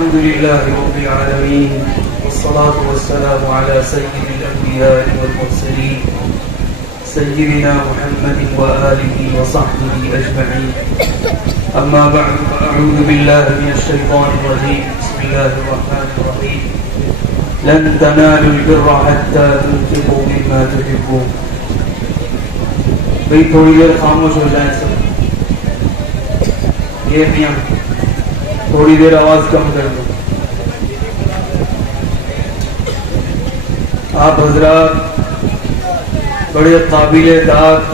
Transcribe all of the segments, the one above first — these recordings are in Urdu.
الحمد لله رب العالمين والصلاة والسلام على سيد الأنبياء والمرسلين سيدنا محمد وآله وصحبه أجمعين. أما بعد فأعوذ بالله من الشيطان الرجيم. بسم الله الرحمن الرحيم. لن تنالوا البر حتى تنفقوا مما تحبون. بھئی تھوڑی دیر خاموش ہو جائیں سب. یہ میاں تھوڑی دیر آواز کم کر دو. آپ حضرات بڑے قابل داد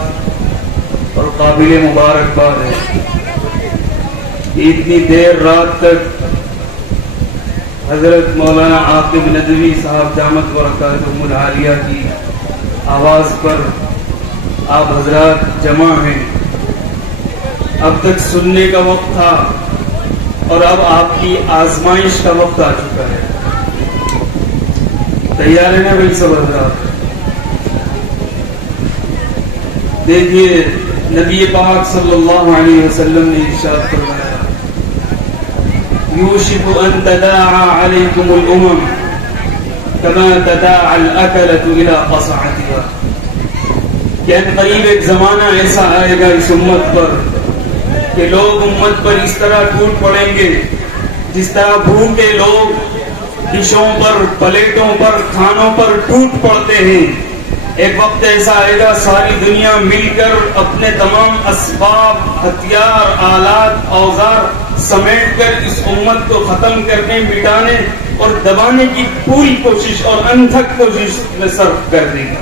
اور قابل مبارکباد ہیں. اتنی دیر رات تک حضرت مولانا عاقب ندوی صاحب دامت برکاتہم العالیہ کی آواز پر آپ حضرات جمع ہیں. اب تک سننے کا وقت تھا اور اب آپ کی آزمائش کا وقت آ چکا ہے. تیار ہے نا بھائی سب حضرات؟ دیکھیے نبی پاک صلی اللہ علیہ وسلم نے ارشاد فرمایا یوشک ان تداعى علیکم الامم کما تداعى الاکلۃ الی قصعتها. کہ قریب ایک زمانہ ایسا آئے گا اس امت پر کہ لوگ امت پر اس طرح ٹوٹ پڑیں گے جس طرح بھوکے لوگ ڈشوں پر پلیٹوں پر کھانوں پر ٹوٹ پڑتے ہیں. ایک وقت ایسا آئے گا ساری دنیا مل کر اپنے تمام اسباب ہتھیار آلات اوزار سمیٹ کر اس امت کو ختم کرنے مٹانے اور دبانے کی پوری کوشش اور انتھک کوشش میں صرف کر دے گا.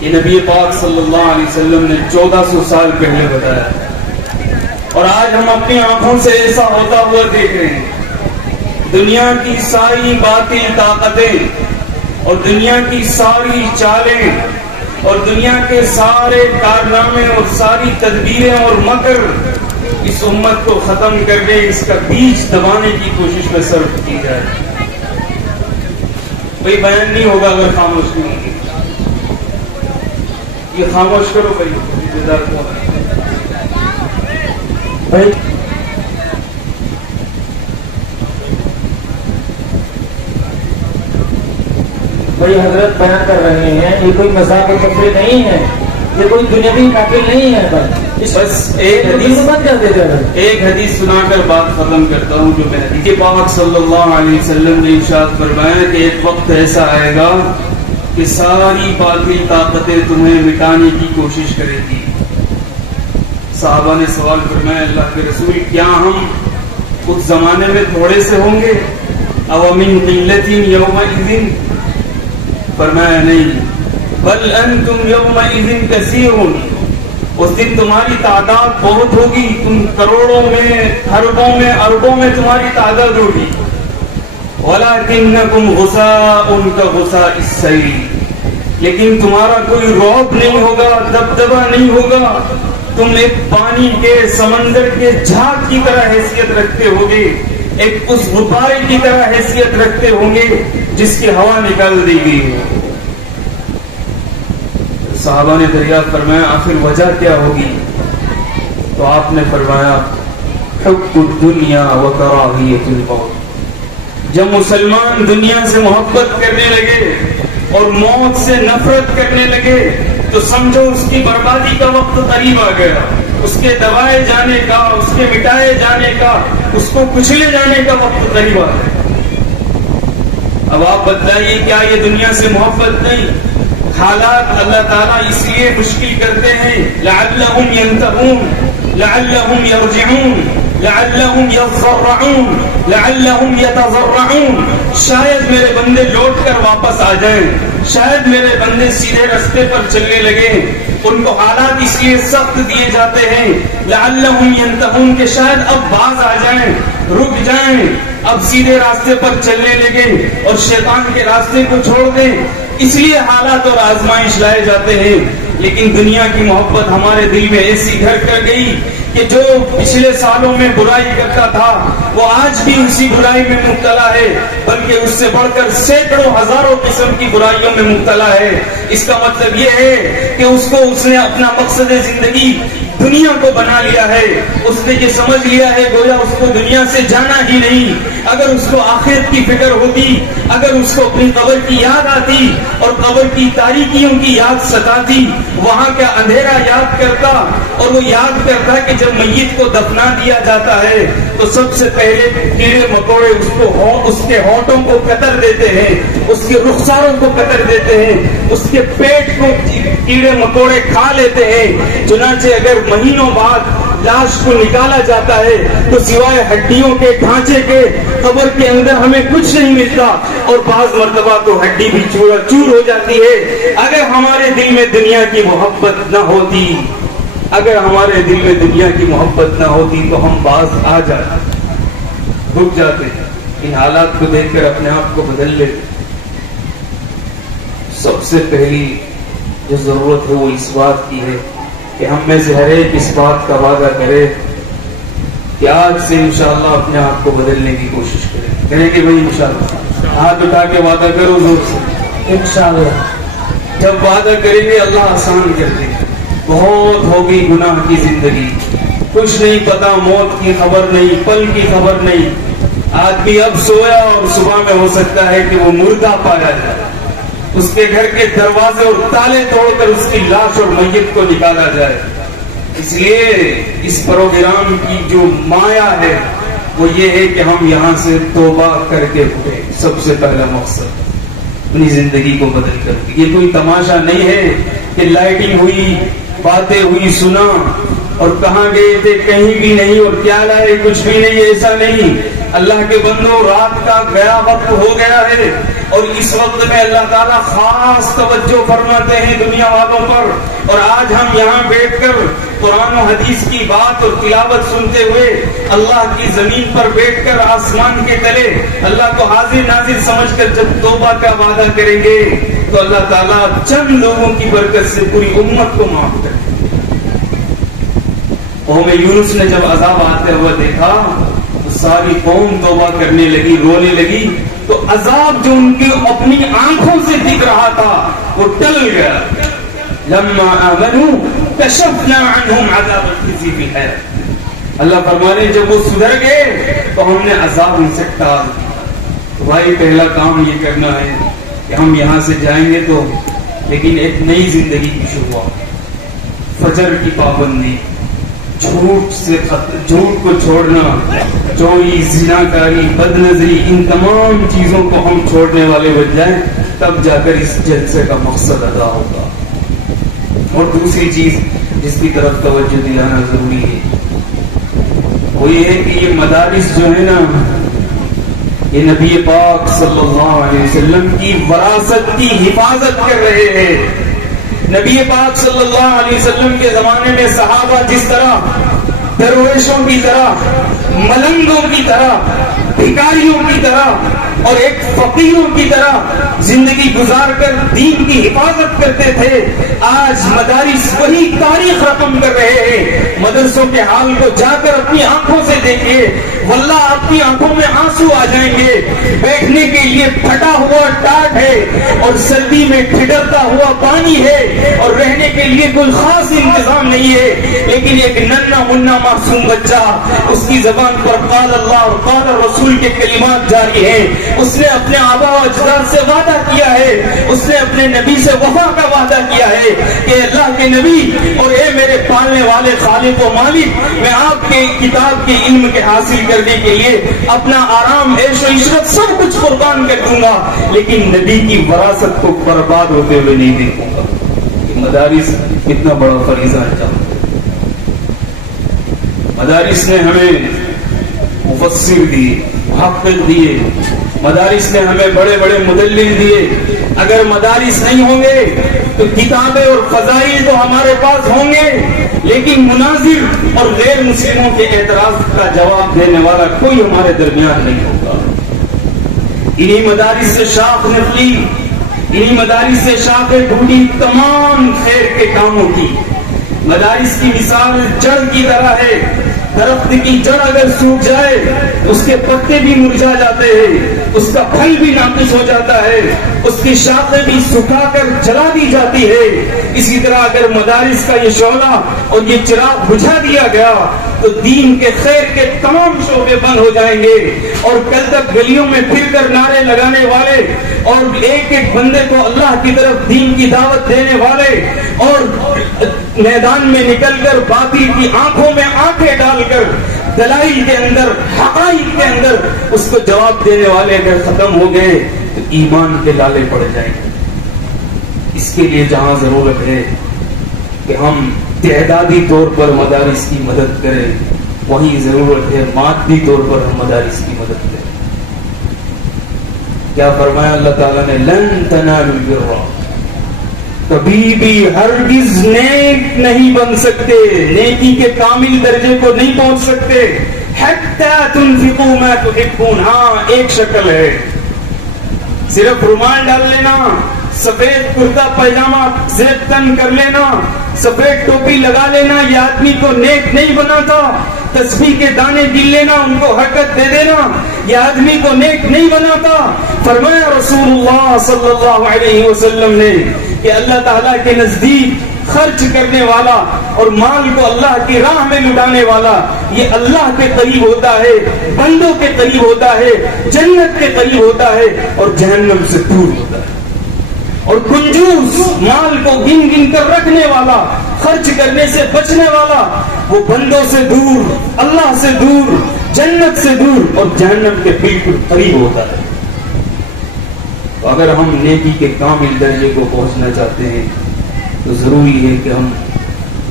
یہ نبی پاک صلی اللہ علیہ وسلم نے 1400 سال پہلے بتایا اور آج ہم اپنی آنکھوں سے ایسا ہوتا ہوا دیکھ رہے ہیں. دنیا کی ساری باطل طاقتیں اور دنیا کی ساری چالیں اور دنیا کے سارے کارنامے اور ساری تدبیریں اور مکر اس امت کو ختم کرنے اس کا بیج دبانے کی کوشش میں صرف کی جائے. بھائی بیان نہیں ہوگا اگر خاموش نہیں ہوگی. یہ خاموش کرو بھائی. بھائی حضرت بیان کر رہے ہیں یہ کوئی مذاق و تفریح نہیں ہے, یہ کوئی دنیاوی محفل نہیں ہے. بس ایک حدیث سنا کر بات ختم کرتا ہوں. جو میں حدیث پاک صلی اللہ علیہ وسلم نے ارشاد فرمایا کہ ایک وقت ایسا آئے گا کہ ساری باطل طاقتیں تمہیں مٹانے کی کوشش کرے گی. صحابہ نے سوال فرمایا اللہ کے رسول کیا ہم اس زمانے میں تھوڑے سے ہوں گے؟ او من قلۃ یومئذ؟ فرمایا نہیں بل انتم یومئذ کثیرون. اس دن تمہاری تعداد بہت ہوگی. تم کروڑوں میں اربوں میں اربوں میں تمہاری تعداد ہوگی. ولکنکم غثاء کغثاء السیل. لیکن تمہارا کوئی رعب نہیں ہوگا, دبدبہ نہیں ہوگا. تم ایک پانی کے سمندر کے جھاگ کی طرح حیثیت رکھتے ہوگے, ایک اس غبارے کی طرح حیثیت رکھتے ہوں گے جس کی ہوا نکال دی گئی ہو. صحابہ نے دریافت فرمایا آخر وجہ کیا ہوگی؟ تو آپ نے فرمایا حب الدنیا وکراہیت الموت. جب مسلمان دنیا سے محبت کرنے لگے اور موت سے نفرت کرنے لگے تو سمجھو اس کی بربادی کا وقت قریب آ گیا. اس کے دبائے جانے کا, اس کے مٹائے جانے کا, اس کو کچلے جانے کا وقت قریب آ گیا. اب آپ بتلائیے کیا یہ دنیا سے محبت نہیں؟ حالات اللہ تعالیٰ اس لیے مشکل کرتے ہیں لعلہم ینتہون, لعلہم یرجعون, لعلہم یضرعون, لعلہم یتضرعون. شاید میرے بندے لوٹ کر واپس آ جائیں, شاید میرے بندے سیدھے رستے پر چلنے لگے. ان کو حالات اس لیے سخت دیے جاتے ہیں لعلہم ینتہون کہ شاید اب باز آ جائیں, رک جائیں, اب سیدھے راستے پر چلنے لگے اور شیطان کے راستے کو چھوڑ دیں. اس لیے حالات اور آزمائش لائے جاتے ہیں. لیکن دنیا کی محبت ہمارے دل میں ایسی گھر کر گئی کہ جو پچھلے سالوں میں برائی کرتا تھا وہ آج بھی اسی برائی میں مبتلا ہے, بلکہ اس سے بڑھ کر سینکڑوں ہزاروں قسم کی برائیوں میں مبتلا ہے. اس کا مطلب یہ ہے کہ اس نے اپنا مقصد زندگی دنیا کو بنا لیا ہے. اس نے یہ سمجھ لیا ہے گویا اس کو دنیا سے جانا ہی نہیں. اگر اس کو آخرت کی فکر ہوتی, اگر اس کو اپنی قبر کی یاد آتی اور قبر کی تاریکیوں کی یاد ستاتی, وہاں کا اندھیرا یاد کرتا, اور وہ یاد کرتا کہ جب میت کو دفنا دیا جاتا ہے تو سب سے پہلے کیڑے مکوڑے اس کے ہونٹوں کو قطر دیتے ہیں, اس کے رخساروں کو قطر دیتے ہیں, اس کے پیٹ کو کیڑے مکوڑے کھا لیتے ہیں. چنانچہ اگر مہینوں بعد لاش کو نکالا جاتا ہے تو سوائے ہڈیوں کے ڈھانچے کے قبر کے اندر ہمیں کچھ نہیں ملتا, اور بعض مرتبہ تو ہڈی بھی چور چور ہو جاتی ہے. اگر ہمارے دل میں دنیا کی محبت نہ ہوتی, اگر ہمارے دل میں دنیا کی محبت نہ ہوتی تو ہم باز آ جاتے, رک جاتے, ان حالات کو دیکھ کر اپنے آپ کو بدل لیتے. سب سے پہلی جو ضرورت ہے وہ اس بات کی ہے کہ ہم میں سے ہر ایک اس بات کا وعدہ کرے کہ آج سے انشاءاللہ اپنے آپ کو بدلنے کی کوشش کریں. کریں کہ بھائی انشاءاللہ ہاتھ اٹھا کے وعدہ کرو زور سے انشاءاللہ. جب وعدہ کریں گے اللہ آسان کر دے گا. بہت ہوگی گناہ کی زندگی, کچھ نہیں پتا, موت کی خبر نہیں, پل کی خبر نہیں. آدمی اب سویا اور صبح میں ہو سکتا ہے کہ وہ مردہ پایا جائے, اس کے گھر کے دروازے اور تالے توڑ کر اس کی لاش اور میت کو نکالا جائے. اس لیے اس پروگرام کی جو مایا ہے وہ یہ ہے کہ ہم یہاں سے توبہ کر کے اٹھیں. سب سے پہلا مقصد اپنی زندگی کو بدل کر. یہ کوئی تماشا نہیں ہے کہ لائٹنگ ہوئی, باتیں ہوئی, سنا اور کہاں گئے تھے, کہیں بھی نہیں, اور کیا لائے, کچھ بھی نہیں. ایسا نہیں. اللہ کے بندوں, رات کا گیا وقت ہو گیا ہے, اور اس وقت میں اللہ تعالیٰ خاص توجہ فرماتے ہیں دنیا والوں پر. اور آج ہم یہاں بیٹھ کر قرآن و حدیث کی بات اور تلاوت سنتے ہوئے اللہ کی زمین پر بیٹھ کر آسمان کے تلے اللہ کو حاضر ناظر سمجھ کر جب توبہ کا وعدہ کریں گے تو اللہ تعالیٰ چند لوگوں کی برکت سے پوری امت کو معاف کرے. قوم یونس نے جب عذاب آتے ہوئے دیکھا تو ساری قوم توبہ کرنے لگی, رونے لگی. تو عذاب جو ان کی اپنی آنکھوں سے دکھ رہا تھا وہ ٹل گیا. لما آمنوا کشفنا عنہم عذاب الخزي فی الحیاۃ. اللہ فرمانے جب وہ سدھر گئے تو ہم نے عذاب ان سے ٹال دیا. تو بھائی پہلا کام یہ کرنا ہے کہ ہم یہاں سے جائیں گے تو لیکن ایک نئی زندگی کی شروعات, فجر کی پابندی, جھوٹ کو چھوڑنا, چوری, زناکاری, بد نظری, ان تمام چیزوں کو ہم چھوڑنے والے بن جائیں, تب جا کر اس جلسے کا مقصد ادا ہوگا. اور دوسری چیز جس کی طرف توجہ دلانا ضروری ہے وہ یہ ہے کہ یہ مدارس جو ہے نا, یہ نبی پاک صلی اللہ علیہ وسلم کی وراثت کی حفاظت کر رہے ہیں. نبی پاک صلی اللہ علیہ وسلم کے زمانے میں صحابہ جس طرح درویشوں کی طرح, ملنگوں کی طرح, بھکاریوں کی طرح اور ایک فقیروں کی طرح زندگی گزار کر دین کی حفاظت کرتے تھے, آج مدارس وہی تاریخ رقم کر رہے ہیں. مدرسوں کے حال کو جا کر اپنی آنکھوں سے دیکھیے, واللہ آپ کی آنکھوں میں آنسو آ جائیں گے. بیٹھنے کے لیے پھٹا ہوا ٹاٹ ہے اور سردی میں ٹھٹرتا ہوا پانی ہے, اور رہنے کے لیے کوئی خاص انتظام نہیں ہے. لیکن ایک ننھا منا معصوم بچہ, اس کی زبان پر قال اللہ اور قال رسول کے کلمات جاری ہیں. اس نے اپنے آبا و اجداد سے وعدہ کیا ہے, اس نے اپنے نبی سے وفا کا وعدہ کیا ہے کہ اللہ کے نبی اور اے میرے پالنے والے خالق و مالک, میں آپ کے کتاب کے علم کے حاصل کرنے کے لیے اپنا آرام, عیش و عشرت سب کچھ قربان کر دوں گا, لیکن نبی کی وراثت کو برباد ہوتے ہوئے نہیں دیکھوں گا. مدارس کتنا بڑا فریضہ انجام. مدارس نے ہمیں مفسر دیے, محقق دیے, مدارس نے ہمیں بڑے بڑے مدلل دیے. اگر مدارس نہیں ہوں گے تو کتابیں اور فضائل تو ہمارے پاس ہوں گے, لیکن مناظر اور غیر مسلموں کے اعتراض کا جواب دینے والا کوئی ہمارے درمیان نہیں ہوگا. انہی مدارس سے شاخ نکلی, انہی مدارس سے شاخیں ڈھونڈی تمام خیر کے کاموں کی. مدارس کی مثال جڑ کی طرح ہے. درخت کی جڑ اگر سوکھ جائے اس کے پتے بھی مرجھا جاتے ہیں، اس کا پھل بھی ناقص ہو جاتا ہے، اس کی شاخیں بھی سکھا کر جلا دی جاتی ہے۔ اسی طرح اگر مدارس کا یہ شعلہ اور یہ چراغ بجھا دیا گیا تو دین کے خیر کے تمام شعبے بند ہو جائیں گے، اور کل تک گلیوں میں پھر کر نعرے لگانے والے اور ایک ایک بندے کو اللہ کی طرف دین کی دعوت دینے والے اور میدان میں نکل کر باطل کی آنکھوں میں آنکھیں ڈال کر دلائل کے اندر، حقائق کے اندر اس کو جواب دینے والے اگر ختم ہو گئے تو ایمان کے لالے پڑ جائیں گے۔ اس کے لیے جہاں ضرورت ہے کہ ہم تعدادی طور پر مدارس کی مدد کریں، وہیں ضرورت ہے مادی طور پر ہم مدارس کی مدد کریں۔ کیا فرمایا اللہ تعالیٰ نے؟ لن تنالوا البر، کبھی بھی ہرگز نیک نہیں بن سکتے، نیکی کے کامل درجے کو نہیں پہنچ سکتے، حتی تنفقوا ما تحبون۔ ہاں ایک شکل ہے، صرف رومال ڈال لینا، سفید کرتا پائجامہ زیب تن کر لینا، سفید ٹوپی لگا لینا، یہ آدمی کو نیک نہیں بناتا۔ تسبیح کے دانے گن لینا، ان کو حرکت دے دینا، یہ آدمی کو نیک نہیں بناتا۔ فرمایا رسول اللہ صلی اللہ علیہ وسلم نے کہ اللہ تعالیٰ کے نزدیک خرچ کرنے والا اور مال کو اللہ کی راہ میں لٹانے والا یہ اللہ کے قریب ہوتا ہے، بندوں کے قریب ہوتا ہے، جنت کے قریب ہوتا ہے اور جہنم سے دور ہوتا ہے۔ اور کنجوس، مال کو گن گن کر رکھنے والا، خرچ کرنے سے بچنے والا، وہ بندوں سے دور، اللہ سے دور، جنت سے دور اور جہنم کے بالکل قریب ہوتا ہے۔ تو اگر ہم نیکی کے کامل درجے کو پہنچنا چاہتے ہیں تو ضروری ہے کہ ہم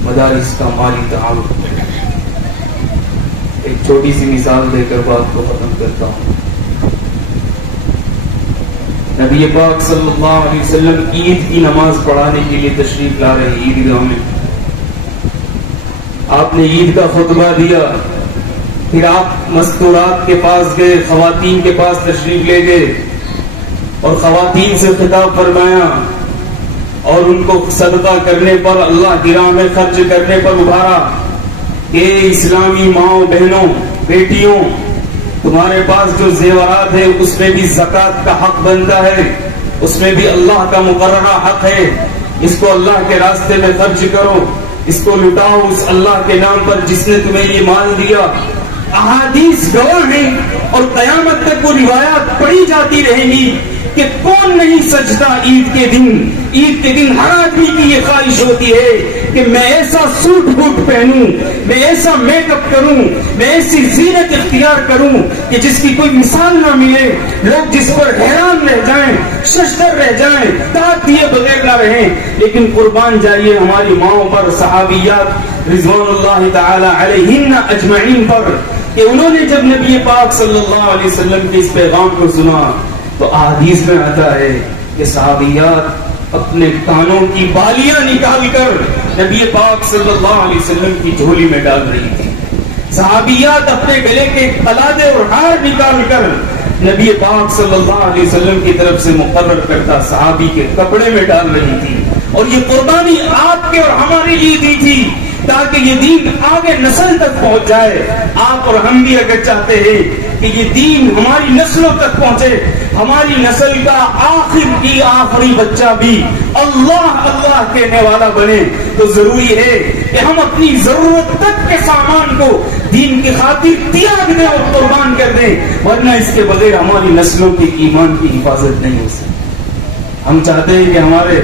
مدارس کا مالی تعاون کریں۔ ایک چھوٹی سی مثال دے کر بات کو ختم کرتا ہوں۔ نبی پاک صلی اللہ علیہ وسلم عید کی نماز پڑھانے کے لیے تشریف لا رہے ہیں عیدگاہ میں۔ آپ نے عید کا خطبہ دیا، پھر آپ مستورات کے پاس گئے، خواتین کے پاس تشریف لے گئے اور خواتین سے خطاب فرمایا اور ان کو صدقہ کرنے پر، اللہ کی راہ میں خرچ کرنے پر ابھارا کہ اسلامی ماؤں، بہنوں، بیٹیوں، تمہارے پاس جو زیورات ہے اس میں بھی زکوٰۃ کا حق بنتا ہے، اس میں بھی اللہ کا مقررہ حق ہے، اس کو اللہ کے راستے میں خرچ کرو، اس کو لٹاؤ اس اللہ کے نام پر جس نے تمہیں یہ مال دیا۔ احادیث گواہ ہیں اور قیامت تک وہ روایات پڑھی جاتی رہیں گی کہ کون نہیں سجدہ عید کے دن۔ عید کے دن ہر آدمی کی یہ خواہش ہوتی ہے کہ میں ایسا سوٹ بوٹ پہنوں، میں ایسا میک اپ کروں، میں ایسی زینت اختیار کروں کہ جس کی کوئی مثال نہ ملے، لوگ جس پر حیران رہ جائیں، ششدر رہ جائیں، داد دیے بغیر نہ رہیں۔ لیکن قربان جائیے ہماری ماؤں پر، صحابیات رضوان اللہ تعالی علیہن اجمعین پر، کہ انہوں نے جب نبی پاک صلی اللہ علیہ وسلم کے اس پیغام کو سنا تو احادیث میں آتا ہے کہ صحابیات اپنے کانوں کی بالیاں نکال کر نبی پاک صلی اللہ علیہ وسلم کی جھولی میں ڈال رہی تھی، صحابیات اپنے گلے کے قلادے اور ہار نکال کر نبی پاک صلی اللہ علیہ وسلم کی طرف سے مقرر کرتا صحابی کے کپڑے میں ڈال رہی تھی، اور یہ قربانی آپ کے اور ہمارے لیے دی تھی تاکہ یہ دین آگے نسل تک پہنچ جائے۔ آپ اور ہم بھی اگر چاہتے ہیں کہ یہ دین ہماری نسلوں تک پہنچے، ہماری نسل کا آخر کی آخری بچہ بھی اللہ اللہ کہنے والا بنے، تو ضروری ہے کہ ہم اپنی ضرورت تک کے سامان کو دین کی خاطر تیاگ دیں اور قربان کر دیں، ورنہ اس کے بغیر ہماری نسلوں کے ایمان کی حفاظت نہیں ہو سکتی۔ ہم چاہتے ہیں کہ ہمارے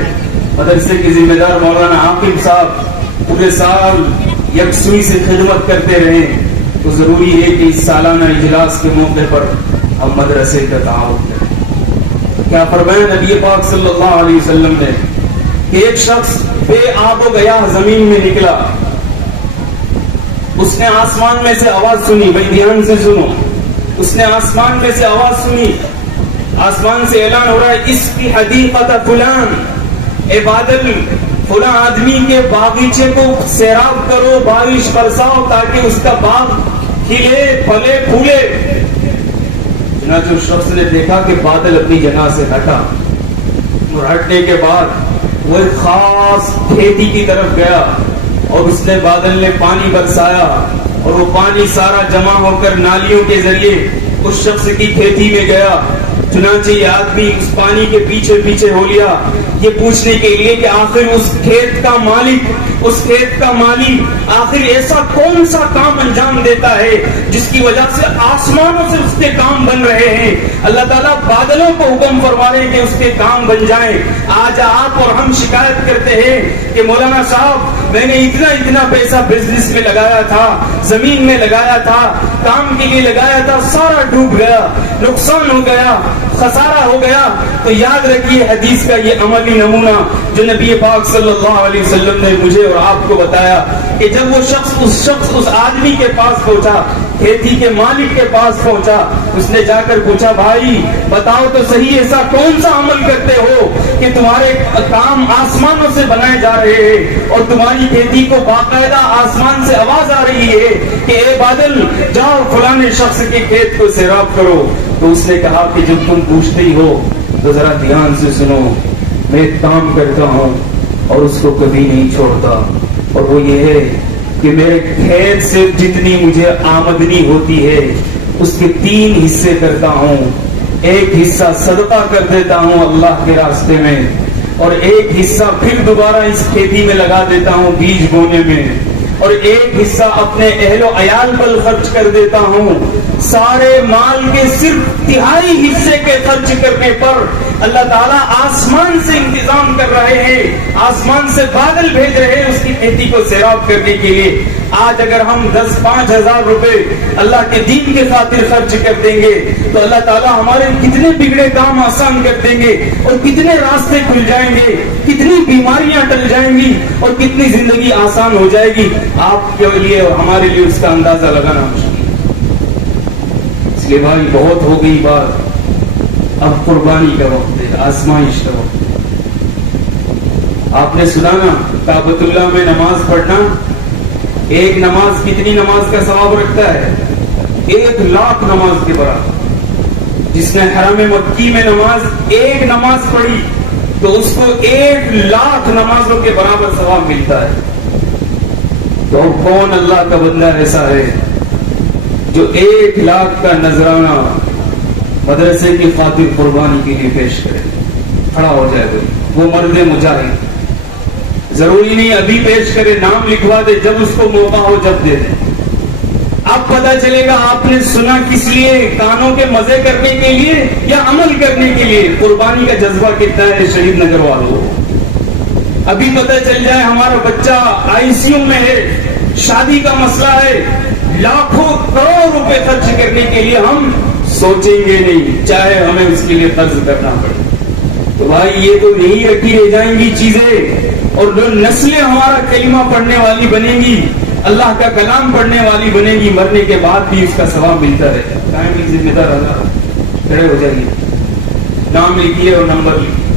مدرسے کے ذمہ دار مولانا عاقب صاحب پورے سال یکسوئی سے خدمت کرتے رہیں، تو ضروری ہے کہ اس سالانہ اجلاس کے موقع پر ہم مدرسے کا تعاون کریں۔ کیا فرمایا نبی پاک صلی اللہ علیہ وسلم نے کہ ایک شخص بے آب و گیا زمین میں نکلا، اس نے آسمان میں سے آواز سنی، بھائی دھیان سے سنو، اس نے آسمان میں سے آواز سنی، آسمان سے اعلان ہو رہا ہے اس کی حدیقت فلان، اے بادل فلاں آدمی کے باغیچے کو سیراب کرو، بارش برساؤ تاکہ اس کا باغ کھلے پھلے پھولے۔ چنانچہ اس شخص نے دیکھا کہ بادل اپنی جگہ سے ہٹا، اور ہٹنے کے بعد وہ ایک خاص کھیتی کی طرف گیا اور اس نے بادل نے پانی برسایا، اور وہ پانی سارا جمع ہو کر نالیوں کے ذریعے اس شخص کی کھیتی میں گیا. چنانچہ یہ آدمی اس پانی کے پیچھے پیچھے ہو لیا یہ پوچھنے کے لیے کہ آخر اس کھیت کا مالک آخر ایسا کون سا کام انجام دیتا ہے جس کی وجہ سے آسمانوں سے اس کے کام بن رہے ہیں. اللہ تعالیٰ بادلوں کو حکم فرما رہے ہیں کہ اس کے کام بن جائیں. آج آپ اور ہم شکایت کرتے ہیں کہ مولانا صاحب میں نے اتنا پیسہ بزنس میں لگایا تھا, زمین میں لگایا تھا, کام کے لیے لگایا تھا, سارا ڈوب گیا, نقصان ہو گیا, خسارہ ہو گیا. تو یاد رکھیے حدیث کا یہ عملی نمونہ جو نبی پاک صلی اللہ علیہ وسلم نے مجھے اور آپ کو بتایا کہ جب وہ شخص اس آدمی کے پاس پہنچا, کھیتی کے مالک کے پاس پہنچا, اس نے جا کر پوچھا بھائی بتاؤ تو صحیح ایسا کون سا عمل کرتے ہو کہ تمہارے کام آسمانوں سے بنائے جا رہے ہیں اور تمہاری کھیتی کو باقاعدہ آسمان سے آواز آ رہی ہے کہ اے بادل جاؤ فلانے شخص کے کھیت کو سیراب کرو. تو اس نے کہا کہ جب تم پوچھتے ہی ہو تو ذرا دھیان سے سنو, میں ایک کام کرتا ہوں اور اس کو کبھی نہیں چھوڑتا, اور وہ یہ ہے کہ میرے کھیت سے جتنی مجھے آمدنی ہوتی ہے اس کے 3 حصے کرتا ہوں. ایک حصہ صدقہ کر دیتا ہوں اللہ کے راستے میں, اور ایک حصہ پھر دوبارہ اس کھیتی میں لگا دیتا ہوں بیج بونے میں, اور ایک حصہ اپنے اہل و عیال پر خرچ کر دیتا ہوں. سارے مال کے صرف 1/3 حصے کے خرچ کرنے پر اللہ تعالیٰ آسمان سے انتظام کر رہے ہیں, آسمان سے بادل بھیج رہے ہیں اس کی کھیتی کو سیراب کرنے کے لیے. آج اگر ہم 10-5 ہزار روپے اللہ کے دین کے خاطر خرچ کر دیں گے تو اللہ تعالیٰ ہمارے کتنے بگڑے کام آسان کر دیں گے, اور کتنے راستے کھل جائیں گے, کتنی بیماریاں ٹل جائیں گی, اور کتنی زندگی آسان ہو جائے گی. آپ کے لیے اور ہمارے لیے اس کا اندازہ لگانا مشکل. اس لیے بھائی بہت ہو گئی بات, اب قربانی کا وقت ہے, آزمائش کا وقت ہے. آپ نے سنا نا کعبۃ اللہ میں نماز پڑھنا, ایک نماز کتنی نماز کا ثواب رکھتا ہے؟ 1,00,000 نماز کے برابر. جس نے حرم مکی میں ایک نماز پڑھی تو اس کو 1,00,000 نمازوں کے برابر ثواب ملتا ہے. تو کون اللہ کا بندہ ایسا ہے جو 1,00,000 کا نذرانہ مدرسے کی خاطر قربانی کے لیے پیش کرے؟ کھڑا ہو جائے وہ مرد مجاہد. ضروری نہیں ابھی پیش کرے, نام لکھوا دے, جب اس کو موقع ہو جب دے دے. اب پتا چلے گا آپ نے سنا کس لیے, کانوں کے مزے کرنے کے لیے یا عمل کرنے کے لیے. قربانی کا جذبہ کتنا ہے شہید نگر والوں. ابھی پتا چل جائے ہمارا بچہ ICU میں ہے, شادی کا مسئلہ ہے, لاکھوں کروڑ روپے خرچ کرنے کے لیے ہم سوچیں گے نہیں, چاہے ہمیں اس کے لیے قرض کرنا پڑے. تو بھائی یہ تو یہی رکھی رہ جائیں گی چیزیں, اور جو نسلیں ہمارا کلمہ پڑھنے والی بنے گی, اللہ کا کلام پڑھنے والی بنے گی, مرنے کے بعد بھی اس کا ثواب ملتا رہے. ذمہ دار اللہ کھڑے ہو جائیے, نام لکھیے اور نمبر لکھیے.